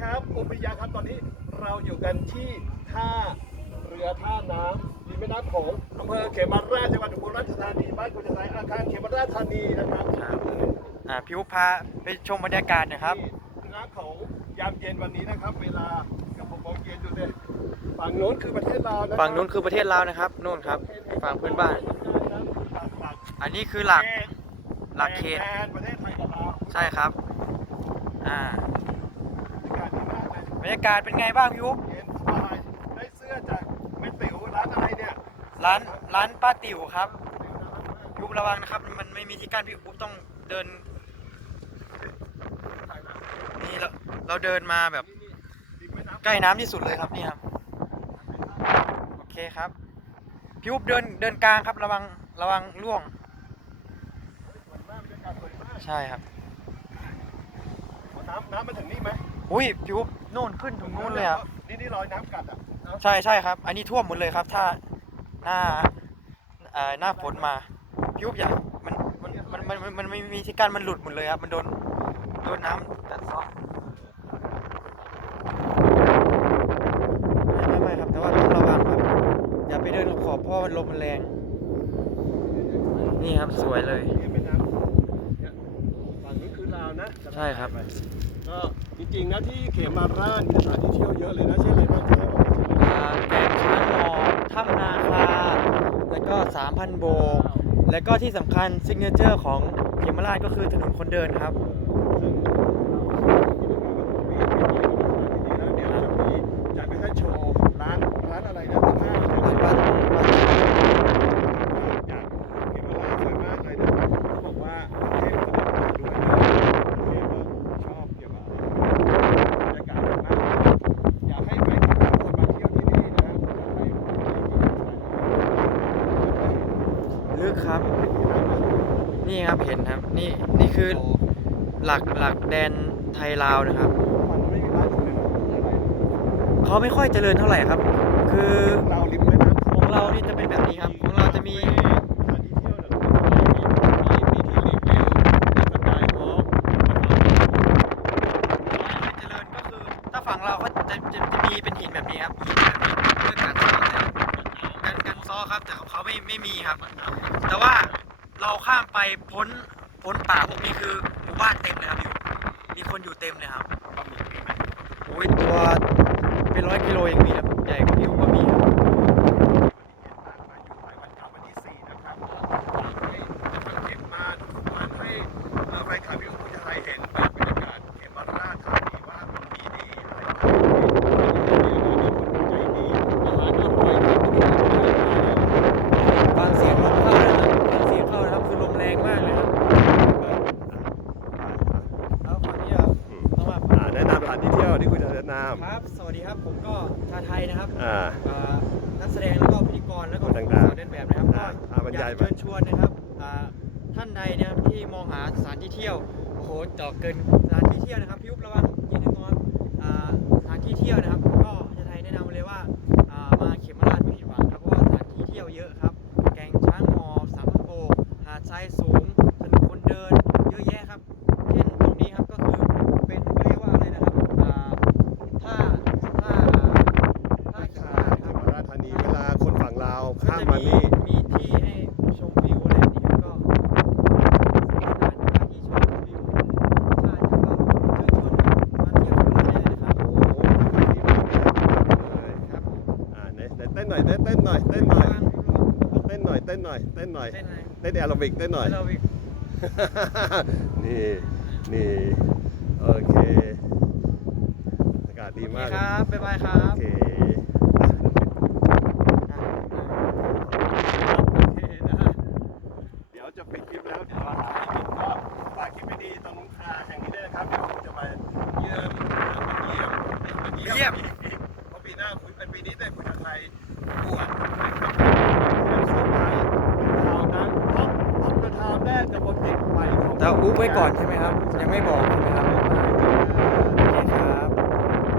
ครับอุปยาครับตอนนี้เราอยู่กันที่ท่าเรือท่าน้ำริมแม่น้ำโขงอำเภอเขมราชจังหวัดอุบลราชธานีบ้านกุญชัยอาคารเขมราชธานีนะครับครับอ่าพี่อุ๊บพาไปชมบรรยากาศหนะครับ ที่น้ำของยามเย็นวันนี้นะครับ เวลากับหกโมงเย็นดูเลยฝั่งโน้นคือประเทศลาวนะฝั่งนู้นคือประเทศลาวนะครับนู่นครับฝั่งเพื่อนบ้าน อันนี้คือหลักหลักเขต แดนประเทศไทยกับลาว ใช่ครับ อ่า บรรยากาศดีมากเลยบรรยากาศเป็นไงบ้างพี่อุ๊บเย็นสบายได้เสื้อจากแม่ติ๋วร้านอะไรเนี่ยร้านร้านป้าติ๋วครับพี่อุ๊บระวังนะครับ มันไม่มีที่กั้นพี่อุ๊บต้องเดิน นี่เราเราเดินมาแบบใกล้น้ำที่สุดเลยครับนี่ครับโอเคครับพี่อุ๊บเดินเดินกลางครับ ระวังระวังล่วง ใช่ครับน้ำน้ำมาถึงนี่ไหม อุ้ยพี่อุ๊บนู่นขึ้นถึงนู่นเลยครับนี่นี่รอยน้ำกัดอะใช่ใช่ครับ อันนี้ท่วมหมดเลยครับ ถ้าหน้าเอ่อหน้าฝนมาพี่อุ๊บอย่ามันมันมันมันมันมันไม่มีที่กั้นมันหลุดหมดเลยครับ มันโดนโดนน้ำกัดเซาะไม่ไม่ไม่ครับแต่ว่าต้องระวังครับ อย่าไปเดินขอบเพราะมันลมมันแรง นี่ครับสวยเลยนี่เป็นน้ำเนี่ยฝั่งนี้คือลาวนะใช่ครับก็ จริงๆนะที่เขมาราชมีสถานที่เที่ยวเยอะเลยนะเช่นอะไรบ้างครับอ่าแก่งช้างหลอบถ้ำนาคา แล้วก็ 3,000 โบก แล้วก็ที่สำคัญซิกเนเจอร์ของเขมราชก็คือถนนคนเดินครับ ซึ่งเดี๋ยวจะมีจากไปให้โชว์ร้านร้านอะไรนะที่ข้าง ร้านบ้านบ้าน จากเขมราชสวยมากเลยนะเขาบอกว่าเทพสมัยก่อนด้วยนะเทพก็ชอบเกี่ยวกับบรรยากาศมากอยากให้ไปทุกคนมาเที่ยวที่นี่นะครับคนไทย ลึก ครับ นี่ครับเห็นครับ นี่นี่คือหลักหลักแดนไทยลาวนะครับ เขาไม่ค่อยเจริญเท่าไหร่ครับ คือเราริมแม่น้ำของเรานี่จะเป็นแบบนี้ครับของเราจะมีเจริญก็คือถ้าฝั่งเราเขาจะจะจะมีเป็นหินแบบนี้ครับหินแบบนี้เพื่อกันซ้อแต่กันกันซ้อ ครับแต่ของเขาไม่ไม่มีครับ แต่ว่าเราข้ามไปพ้นพ้นป่าพวกนี้คือหมู่บ้านเต็มเลยครับอยู่มีคนอยู่เต็มเลยครับโอ้ยตัวเป็นร้อยกิโลเองมีครับใหญ่กว่าพี่ก็มีครับ มาอยู่หลายวันครับวันที่สี่นะครับให้เก็บมาทุกวันให้เอ่อแฟนคลับพี่อุ้มจะไทยเห็นแบบบรรยากาศเขมราชธานีว่ามันมีดีอะไรบ้างมีคนใจดีอาหารอร่อยทุกอย่าง ฟังเสียงลมเข้านะครับฟังเสียงเข้านะครับคือลมแรงมากเลยครับแล้วฝั่งนี้ครับต้องมา อ่าแนะนำสถานที่เที่ยวที่คุณจะแนะน ครับ สวัสดีครับ ผมก็ชาไทยนะครับำอ่า เอ่อนักแสดงแล้วก็พิธีกรแล้วก็คนดังๆสาวเดินแบบนะครับอ่าก็อ่าบรรายอยากไป เชิญชวนนะครับอ่าท่านใดนะครับที่มองหาสถานที่เที่ยวโอ้โหเจาะเกินสถานที่เที่ยวนะครับพี่อุ๊บระวังยืนในตัวครับอ่าสถานที่เที่ยวนะครับ ก็ชาไทยแนะนำเลยว่าอ่ามาเขมราชไม่ผิดหวังครับเพราะว่าสถานที่เที่ยวเยอะครับ แก่งช้างหมอบสามพันโบกหาดทรายสูงถนนคนเดินเยอะแยะครับ เช่นตรงนี้ครับก็คือเป็นเรียกว่าอะไรนะครับอ่าท่าท่าท่าเขมราช เข ครับ มราชธานีเวลาคนฝั่งลาว ก็ ข้าม จะ มา มี นี่ มีที่ให้ชมวิวอะไรแบบนี้ครับก็สถานที่ชมวิวใช่ครับก็เชิญชวนมาเที่ยวกันได้เลยนะครับ โอ้โหดีมากเลยครับอ่าไหนไหนเต้นหน่อยเต้นเต้นหน่อยเต้นหน่อยว่างเต้นหน่อยเต้นหน่อยเต้นหน่อยเต้นอะไรเต้นแอโรบิกเต้นหน่อยเราอีกนี่นี่โอเคอากาศดีโอเคมากครับบ๊ายบายครัโอบเคโอเคนะฮะเดี๋ยวจะปิดคลิปแล้วเดี๋ยวเราถ่ายคลิปก็ฝากคลิปไม่ดีตรงอ่าแห่งนี้ด้วยนะครับเดี๋ยวผมจะมาเยี่ยมมาเยี่ยมมาเยี่ยม ป็นปีนี้แต่คุณจะไทยบวชนะครับเยี่ยมสุดท้ายข่าวนั้นท็อปท็อปเดอะทาวน์แรกจะโปรเจกต์ใหม่ของแต่อุ๊บไว้ก่อนใช่ไหมครับ ยังไม่บอกใช่ไหมครับ